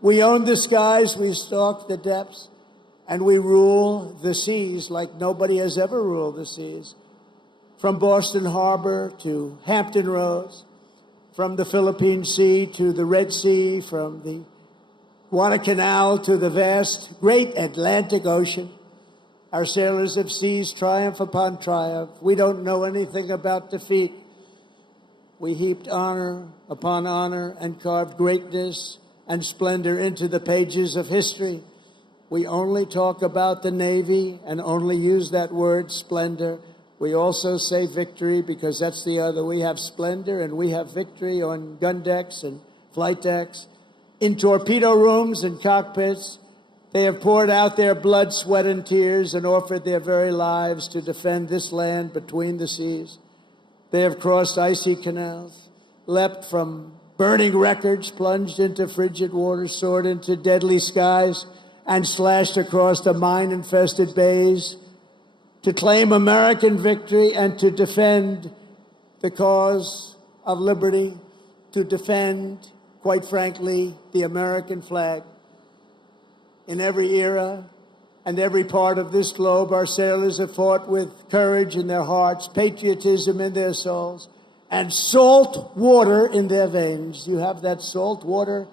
We own the skies, we stalk the depths, and we rule the seas like nobody has ever ruled the seas. From Boston Harbor to Hampton Roads, from the Philippine Sea to the Red Sea, from the Guadalcanal to the vast, great Atlantic Ocean. Our sailors have seized triumph upon triumph. We don't know anything about defeat. We heaped honor upon honor and carved greatness and splendor into the pages of history. We only talk about the Navy and only use that word, splendor. We also say victory because that's the other. We have splendor and we have victory on gun decks and flight decks. In torpedo rooms and cockpits, they have poured out their blood, sweat, and tears and offered their very lives to defend this land between the seas. They have crossed icy canals, leapt from burning wreckage, plunged into frigid waters, soared into deadly skies, and slashed across the mine-infested bays to claim American victory and to defend the cause of liberty, to defend, quite frankly, the American flag. In every era and every part of this globe, our sailors have fought with courage in their hearts, patriotism in their souls, and salt water in their veins. You have that salt water.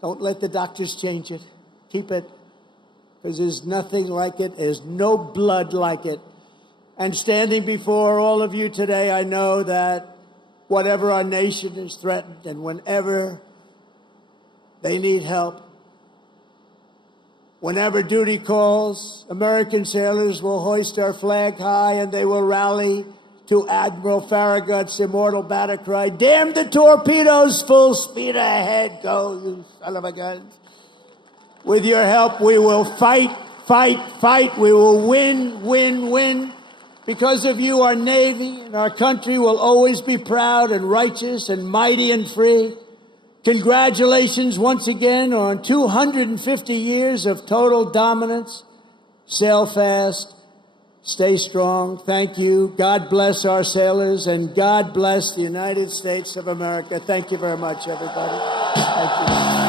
Don't let the doctors change it. Keep it, because there's nothing like it. There's no blood like it. And standing before all of you today, I know that whatever our nation is threatened and whenever they need help, whenever duty calls, American sailors will hoist our flag high and they will rally to Admiral Farragut's immortal battle cry, "Damn the torpedoes, full speed ahead, go, you son of a gun." With your help, we will fight, fight, fight. We will win, win, win. Because of you, our Navy and our country will always be proud and righteous and mighty and free. Congratulations once again on 250 years of total dominance. Sail fast, stay strong. Thank you. God bless our sailors, and God bless the United States of America. Thank you very much, everybody. Thank you.